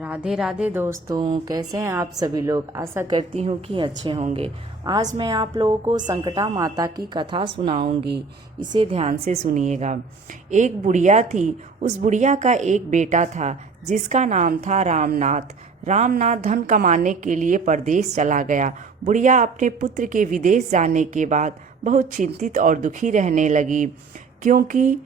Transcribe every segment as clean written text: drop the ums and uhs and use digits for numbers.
राधे राधे दोस्तों, कैसे हैं आप सभी लोग। आशा करती हूँ कि अच्छे होंगे। आज मैं आप लोगों को संकटा माता की कथा सुनाऊंगी। इसे ध्यान से सुनिएगा। एक बुढ़िया थी। उस बुढ़िया का एक बेटा था जिसका नाम था रामनाथ। रामनाथ धन कमाने के लिए परदेश चला गया। बुढ़िया अपने पुत्र के विदेश जाने के बाद बहुत चिंतित और दुखी रहने लगी, क्योंकि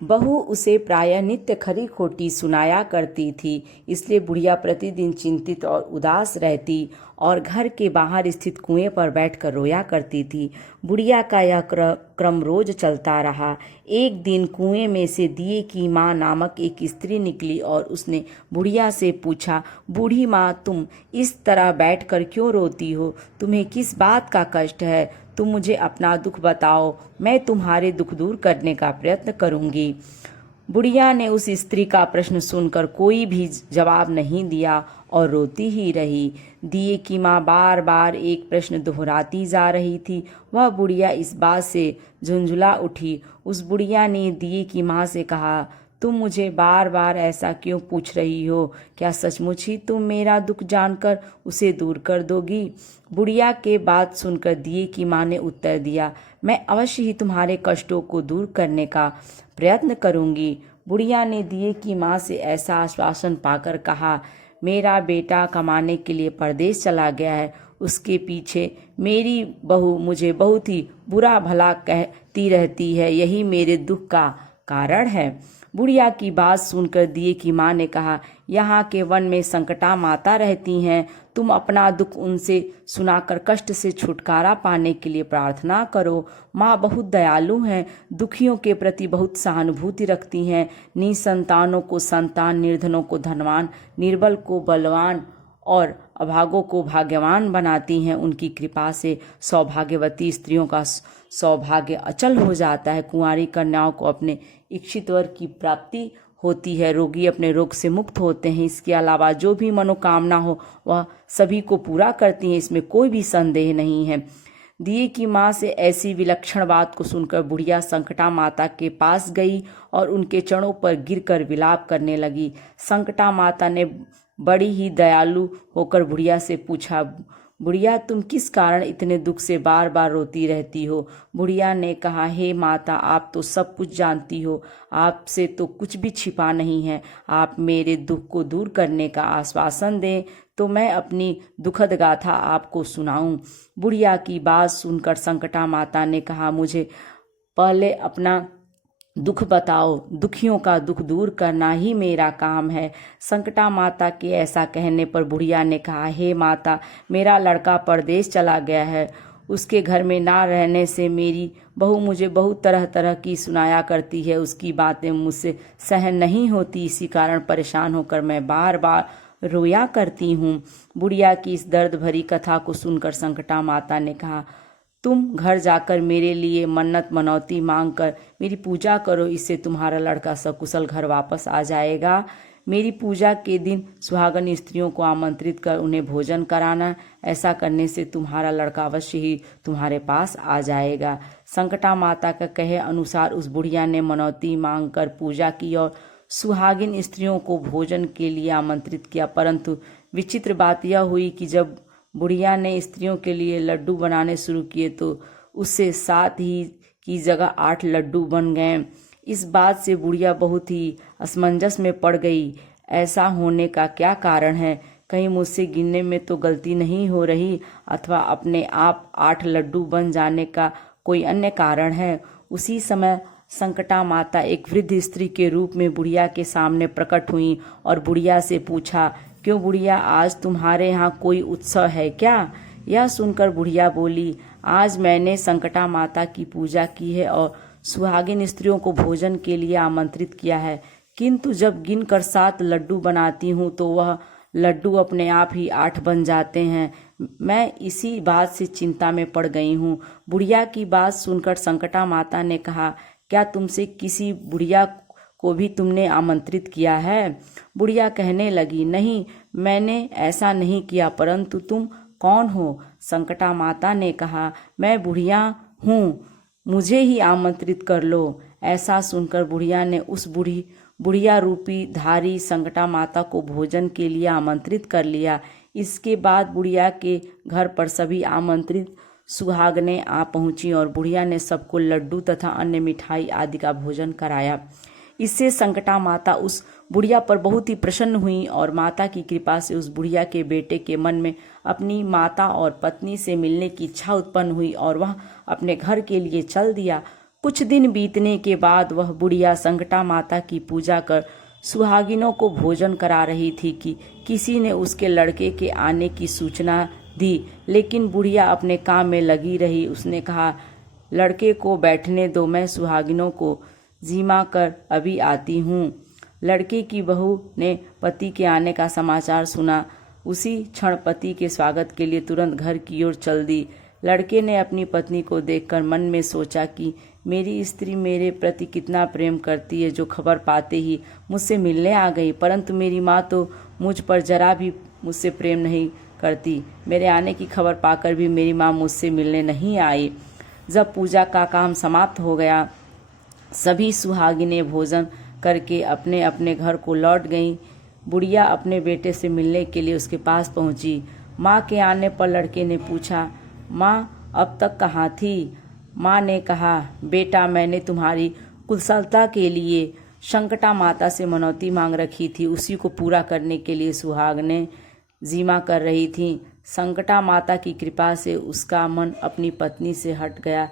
बहू उसे प्रायः नित्य खरी खोटी सुनाया करती थी। इसलिए बुढ़िया प्रतिदिन चिंतित और उदास रहती और घर के बाहर स्थित कुएं पर बैठकर रोया करती थी। बुढ़िया का यह क्रम रोज चलता रहा। एक दिन कुएं में से दिए की माँ नामक एक स्त्री निकली और उसने बुढ़िया से पूछा, बूढ़ी माँ, तुम इस तरह बैठकर क्यों रोती हो? तुम्हें किस बात का कष्ट है? तुम मुझे अपना दुख बताओ, मैं तुम्हारे दुख दूर करने का प्रयत्न करूंगी। बुढ़िया ने उस स्त्री का प्रश्न सुनकर कोई भी जवाब नहीं दिया और रोती ही रही। दिए की माँ बार बार एक प्रश्न दोहराती जा रही थी। वह बुढ़िया इस बात से झुंझुला उठी। उस बुढ़िया ने दिए की माँ से कहा, तुम मुझे बार बार ऐसा क्यों पूछ रही हो? क्या सचमुच ही तुम मेरा दुख जानकर उसे दूर कर दोगी? बुढ़िया के बात सुनकर दिए की माँ ने उत्तर दिया, मैं अवश्य ही तुम्हारे कष्टों को दूर करने का प्रयत्न करूंगी। बुढ़िया ने दिए की माँ से ऐसा आश्वासन पाकर कहा, मेरा बेटा कमाने के लिए परदेश चला गया है। उसके पीछे मेरी बहू मुझे बहुत ही बुरा भला कहती रहती है। यही मेरे दुख का कारण है। बुढ़िया की बात सुनकर दिए की माँ ने कहा, यहाँ के वन में संकटा माता रहती हैं। तुम अपना दुख उनसे सुनाकर कष्ट से छुटकारा पाने के लिए प्रार्थना करो। माँ बहुत दयालु हैं, दुखियों के प्रति बहुत सहानुभूति रखती हैं। निसंतानों को संतान, निर्धनों को धनवान, निर्बल को बलवान और अभागों को भाग्यवान बनाती हैं। उनकी कृपा से सौभाग्यवती स्त्रियों का सौभाग्य अचल हो जाता है। कुंवारी कन्याओं को अपने इच्छित वर की प्राप्ति होती है। रोगी अपने रोग से मुक्त होते हैं। इसके अलावा जो भी मनोकामना हो वह सभी को पूरा करती हैं, इसमें कोई भी संदेह नहीं है। दिए की माँ से ऐसी विलक्षण बात को सुनकर बुढ़िया संकटा माता के पास गई और उनके चरणों पर गिरकर विलाप करने लगी। संकटा माता ने बड़ी ही दयालु होकर बुढ़िया से पूछा, बुढ़िया, तुम किस कारण इतने दुख से बार बार रोती रहती हो? बुढ़िया ने कहा, हे माता, आप तो सब कुछ जानती हो, आपसे तो कुछ भी छिपा नहीं है। आप मेरे दुख को दूर करने का आश्वासन दें तो मैं अपनी दुखद गाथा आपको सुनाऊं। बुढ़िया की बात सुनकर संकटा माता ने कहा, मुझे पहले अपना दुख बताओ। दुखियों का दुख दूर करना ही मेरा काम है। संकटा माता के ऐसा कहने पर बुढ़िया ने कहा, हे माता, मेरा लड़का परदेश चला गया है। उसके घर में ना रहने से मेरी बहू मुझे बहुत तरह तरह की सुनाया करती है। उसकी बातें मुझसे सहन नहीं होती। इसी कारण परेशान होकर मैं बार बार रोया करती हूँ। बुढ़िया की इस दर्द भरी कथा को सुनकर संकटा माता ने कहा, तुम घर जाकर मेरे लिए मन्नत मनौती मांग कर मेरी पूजा करो। इससे तुम्हारा लड़का सकुशल घर वापस आ जाएगा। मेरी पूजा के दिन सुहागन स्त्रियों को आमंत्रित कर उन्हें भोजन कराना। ऐसा करने से तुम्हारा लड़का अवश्य ही तुम्हारे पास आ जाएगा। संकटा माता का कहे अनुसार उस बुढ़िया ने मनौती मांग कर पूजा की और सुहागिन स्त्रियों को भोजन के लिए आमंत्रित किया। परंतु विचित्र बात यह हुई कि जब बुढ़िया ने स्त्रियों के लिए लड्डू बनाने शुरू किए तो उससे 7 ही की जगह 8 लड्डू बन गए। इस बात से बुढ़िया बहुत ही असमंजस में पड़ गई। ऐसा होने का क्या कारण है? कहीं मुझसे गिनने में तो गलती नहीं हो रही, अथवा अपने आप 8 लड्डू बन जाने का कोई अन्य कारण है? उसी समय संकटा माता एक वृद्ध स्त्री के रूप में बुढ़िया के सामने प्रकट हुई और बुढ़िया से पूछा, क्यों बुढ़िया, आज तुम्हारे यहाँ कोई उत्सव है क्या? यह सुनकर बुढ़िया बोली, आज मैंने संकटा माता की पूजा की है और सुहागिन स्त्रियों को भोजन के लिए आमंत्रित किया है, किंतु जब गिनकर 7 लड्डू बनाती हूँ तो वह लड्डू अपने आप ही 8 बन जाते हैं। मैं इसी बात से चिंता में पड़ गई हूँ। बुढ़िया की बात सुनकर संकटा माता ने कहा, क्या तुमसे किसी बुढ़िया को भी तुमने आमंत्रित किया है? बुढ़िया कहने लगी, नहीं, मैंने ऐसा नहीं किया, परंतु तुम कौन हो? संकटा माता ने कहा, मैं बुढ़िया हूँ, मुझे ही आमंत्रित कर लो। ऐसा सुनकर बुढ़िया ने उस बूढ़ी बुढ़िया रूपी धारी संकटा माता को भोजन के लिए आमंत्रित कर लिया। इसके बाद बुढ़िया के घर पर सभी आमंत्रित सुहागनें आ पहुंची और बुढ़िया ने सबको लड्डू तथा अन्य मिठाई आदि का भोजन कराया। इससे संकटा माता उस बुढ़िया पर बहुत ही प्रसन्न हुई और माता की कृपा से उस बुढ़िया के बेटे के मन में अपनी माता और पत्नी से मिलने की इच्छा उत्पन्न हुई और वह अपने घर के लिए चल दिया। कुछ दिन बीतने के बाद वह बुढ़िया संकटा माता की पूजा कर सुहागिनों को भोजन करा रही थी कि किसी ने उसके लड़के के आने की सूचना दी, लेकिन बुढ़िया अपने काम में लगी रही। उसने कहा, लड़के को बैठने दो, मैं सुहागिनों को जिमा कर अभी आती हूँ। लड़के की बहू ने पति के आने का समाचार सुना। उसी क्षण पति के स्वागत के लिए तुरंत घर की ओर चल दी। लड़के ने अपनी पत्नी को देखकर मन में सोचा कि मेरी स्त्री मेरे प्रति कितना प्रेम करती है, जो खबर पाते ही मुझसे मिलने आ गई। परंतु मेरी माँ तो मुझ पर जरा भी मुझसे प्रेम नहीं करती। मेरे आने की खबर पाकर भी मेरी माँ मुझसे मिलने नहीं आई। जब पूजा का काम समाप्त हो गया, सभी सुहागिनें भोजन करके अपने अपने घर को लौट गईं। बुढ़िया अपने बेटे से मिलने के लिए उसके पास पहुंची। माँ के आने पर लड़के ने पूछा, माँ अब तक कहाँ थी? माँ ने कहा, बेटा मैंने तुम्हारी कुशलता के लिए संकटा माता से मनौती मांग रखी थी, उसी को पूरा करने के लिए सुहागनें जिमा कर रही थी। संकटा माता की कृपा से उसका मन अपनी पत्नी से हट गया।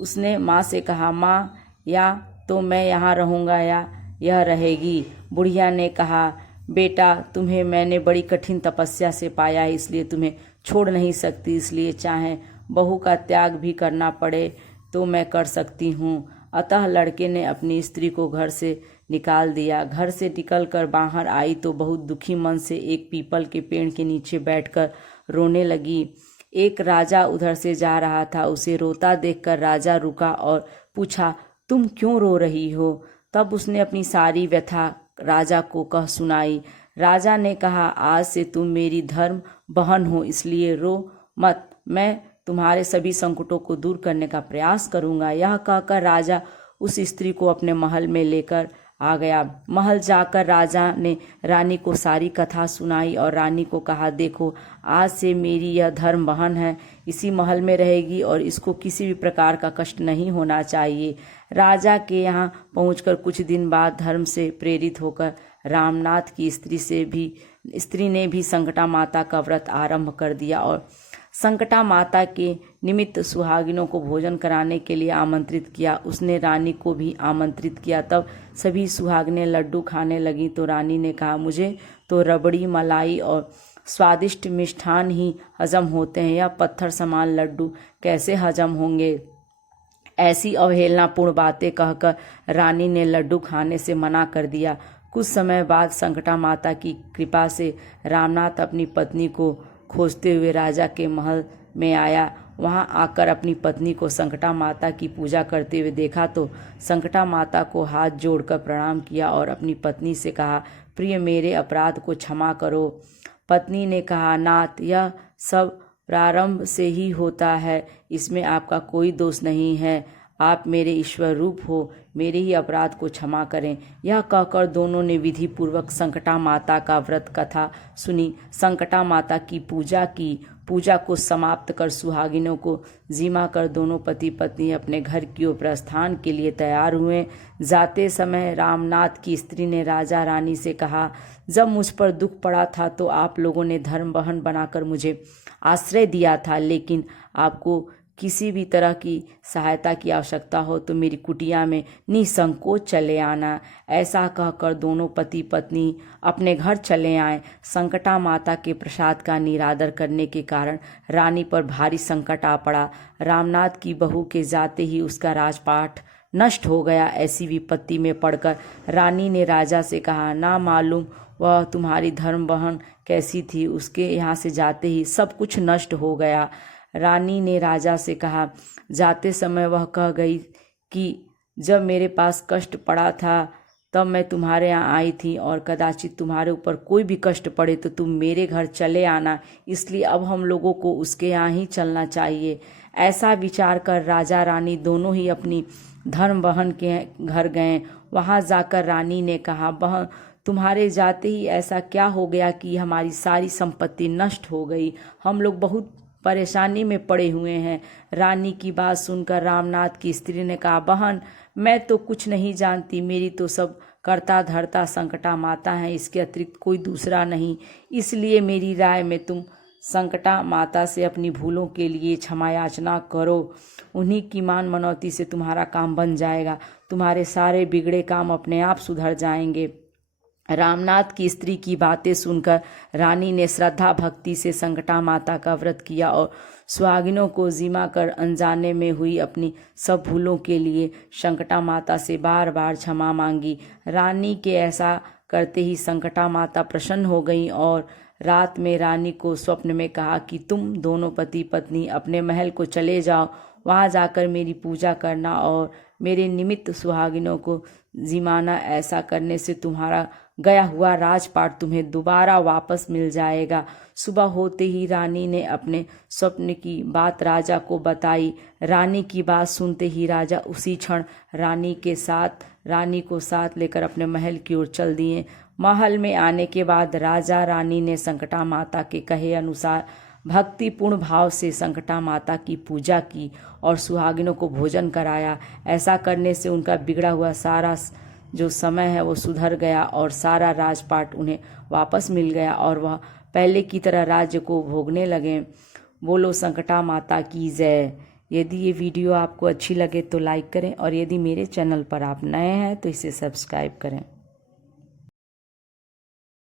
उसने माँ से कहा, माँ या तो मैं यहाँ रहूँगा या यह रहेगी। बुढ़िया ने कहा, बेटा तुम्हें मैंने बड़ी कठिन तपस्या से पाया है, इसलिए तुम्हें छोड़ नहीं सकती। इसलिए चाहे बहू का त्याग भी करना पड़े तो मैं कर सकती हूँ। अतः लड़के ने अपनी स्त्री को घर से निकाल दिया। घर से निकलकर बाहर आई तो बहुत दुखी मन से एक पीपल के पेड़ के नीचे बैठकर रोने लगी। एक राजा उधर से जा रहा था। उसे रोता देखकर राजा रुका और पूछा, तुम क्यों रो रही हो? तब उसने अपनी सारी व्यथा राजा को कह सुनाई। राजा ने कहा, आज से तुम मेरी धर्म बहन हो, इसलिए रो मत। मैं तुम्हारे सभी संकटों को दूर करने का प्रयास करूंगा। यह कहकर राजा उस स्त्री को अपने महल में लेकर आ गया। महल जाकर राजा ने रानी को सारी कथा सुनाई और रानी को कहा, देखो आज से मेरी यह धर्म बहन है, इसी महल में रहेगी और इसको किसी भी प्रकार का कष्ट नहीं होना चाहिए। राजा के यहाँ पहुंचकर कुछ दिन बाद धर्म से प्रेरित होकर रामनाथ की स्त्री ने भी संकटा माता का व्रत आरंभ कर दिया और संकटा माता के निमित्त सुहागिनों को भोजन कराने के लिए आमंत्रित किया। उसने रानी को भी आमंत्रित किया। तब सभी सुहागिनें लड्डू खाने लगीं तो रानी ने कहा, मुझे तो रबड़ी, मलाई और स्वादिष्ट मिष्ठान ही हजम होते हैं, यह पत्थर समान लड्डू कैसे हजम होंगे? ऐसी अवहेलनापूर्ण बातें कहकर रानी ने लड्डू खाने से मना कर दिया। कुछ समय बाद संकटा माता की कृपा से रामनाथ अपनी पत्नी को खोजते हुए राजा के महल में आया। वहां आकर अपनी पत्नी को संकटा माता की पूजा करते हुए देखा तो संकटा माता को हाथ जोड़कर प्रणाम किया और अपनी पत्नी से कहा, प्रिय मेरे अपराध को क्षमा करो। पत्नी ने कहा, नाथ यह सब प्रारंभ से ही होता है, इसमें आपका कोई दोष नहीं है। आप मेरे ईश्वर रूप हो, मेरे ही अपराध को क्षमा करें। यह कहकर दोनों ने विधि पूर्वक संकटा माता का व्रत कथा सुनी, संकटा माता की पूजा की। पूजा को समाप्त कर सुहागिनों को जिमा कर दोनों पति पत्नी अपने घर की ओर प्रस्थान के लिए तैयार हुए। जाते समय रामनाथ की स्त्री ने राजा रानी से कहा, जब मुझ पर दुख पड़ा था तो आप लोगों ने धर्म बहन बनाकर मुझे आश्रय दिया था, लेकिन आपको किसी भी तरह की सहायता की आवश्यकता हो तो मेरी कुटिया में निसंकोच चले आना। ऐसा कहकर दोनों पति पत्नी अपने घर चले आए। संकटा माता के प्रसाद का निरादर करने के कारण रानी पर भारी संकट आ पड़ा। रामनाथ की बहू के जाते ही उसका राजपाट नष्ट हो गया। ऐसी विपत्ति में पड़कर रानी ने राजा से कहा, ना मालूम वह तुम्हारी धर्म बहन कैसी थी, उसके यहाँ से जाते ही सब कुछ नष्ट हो गया। रानी ने राजा से कहा, जाते समय वह कह गई कि जब मेरे पास कष्ट पड़ा था तब मैं तुम्हारे यहाँ आई थी और कदाचित तुम्हारे ऊपर कोई भी कष्ट पड़े तो तुम मेरे घर चले आना, इसलिए अब हम लोगों को उसके यहाँ ही चलना चाहिए। ऐसा विचार कर राजा रानी दोनों ही अपनी धर्म बहन के घर गए। वहां जाकर रानी ने कहा, बहन तुम्हारे जाते ही ऐसा क्या हो गया कि हमारी सारी संपत्ति नष्ट हो गई। हम लोग बहुत परेशानी में पड़े हुए हैं। रानी की बात सुनकर रामनाथ की स्त्री ने कहा, बहन मैं तो कुछ नहीं जानती, मेरी तो सब करता धरता संकटा माता है, इसके अतिरिक्त कोई दूसरा नहीं। इसलिए मेरी राय में तुम संकटा माता से अपनी भूलों के लिए क्षमा याचना करो। उन्हीं की मान मनौती से तुम्हारा काम बन जाएगा, तुम्हारे सारे बिगड़े काम अपने आप सुधर जाएंगे। रामनाथ की स्त्री की बातें सुनकर रानी ने श्रद्धा भक्ति से संकटा माता का व्रत किया और सुहागिनों को जिमा कर अनजाने में हुई अपनी सब भूलों के लिए संकटा माता से बार बार क्षमा मांगी। रानी के ऐसा करते ही संकटा माता प्रसन्न हो गई और रात में रानी को स्वप्न में कहा कि तुम दोनों पति पत्नी अपने महल को चले जाओ, वहां जाकर मेरी पूजा करना और मेरे निमित्त सुहागिनों को जिमाना। ऐसा करने से तुम्हारा गया हुआ राजपाट तुम्हें दोबारा वापस मिल जाएगा। सुबह होते ही रानी ने अपने स्वप्न की बात राजा को बताई। रानी की बात सुनते ही राजा उसी क्षण रानी को साथ लेकर अपने महल की ओर चल दिए। महल में आने के बाद राजा रानी ने संकटा माता के कहे अनुसार भक्तिपूर्ण भाव से संकटा माता की पूजा की और सुहागिनों को भोजन कराया। ऐसा करने से उनका बिगड़ा हुआ सारा जो समय है वो सुधर गया और सारा राजपाट उन्हें वापस मिल गया और वह पहले की तरह राज्य को भोगने लगे। बोलो संकटा माता की जय। यदि ये वीडियो आपको अच्छी लगे तो लाइक करें और यदि मेरे चैनल पर आप नए हैं तो इसे सब्सक्राइब करें।